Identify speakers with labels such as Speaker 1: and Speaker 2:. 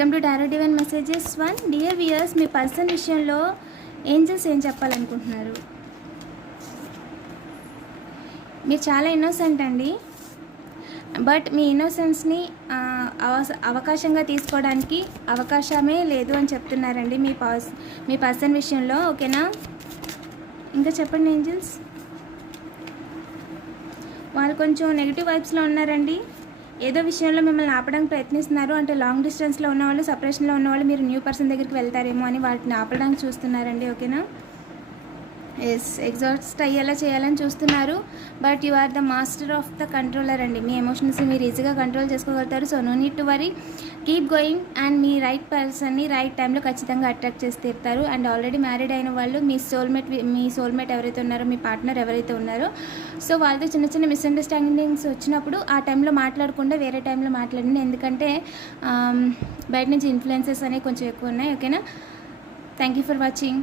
Speaker 1: Welcome to tarot divine messages one dear viewers me person విషయంలో angels ఏం చెప్పాలనుకుంటున్నారు? మీరు చాలా ఇన్నోసెంట్ అండి. బట్ మీ ఇన్నోసెన్స్ని అవకాశంగా తీసుకోవడానికి అవకాశమే లేదు అని చెప్తున్నారండి మీ పర్స్ మీ పర్సన్ విషయంలో ఓకేనా? ఇంకా చెప్పండి ఏంజల్స్ వాళ్ళు కొంచెం నెగిటివ్ వైబ్స్లో ఉన్నారండి. ఏదో విషయంలో మిమ్మల్ని ఆపడానికి ప్రయత్నిస్తున్నారు అంటే లాంగ్ డిస్టెన్స్లో ఉన్న వాళ్ళు సపరేషన్లో ఉన్నవాళ్ళు మీరు న్యూ పర్సన్ దగ్గరికి వెళ్తారేమో అని వాటిని ఆపడానికి చూస్తున్నారండి ఓకేనా? ఎస్ ఎగ్జాస్ట్ అయ్యేలా చేయాలని చూస్తున్నారు. But you are the master of the controller అండి. మీ ఎమోషన్స్ని మీరు ఈజీగా కంట్రోల్ చేసుకోగలుగుతారు. So no need to worry keep going and me right పర్సన్ని రైట్ టైంలో ఖచ్చితంగా అట్రాక్ట్ చేసి తీరుతారు. అండ్ ఆల్రెడీ మ్యారీడ్ అయిన వాళ్ళు మీ సోల్మేట్ మీ సోల్మేట్ ఎవరైతే ఉన్నారో మీ పార్ట్నర్ ఎవరైతే ఉన్నారో. సో వాళ్ళతో చిన్న చిన్న మిస్అండర్స్టాండింగ్స్ వచ్చినప్పుడు ఆ టైంలో మాట్లాడకుండా వేరే టైంలో మాట్లాడండి. ఎందుకంటే um, బయట నుంచి ఇన్ఫ్లుయెన్సెస్ అనేవి కొంచెం ఎక్కువ ఉన్నాయి. ఓకేనా థ్యాంక్ యూ ఫర్ వాచింగ్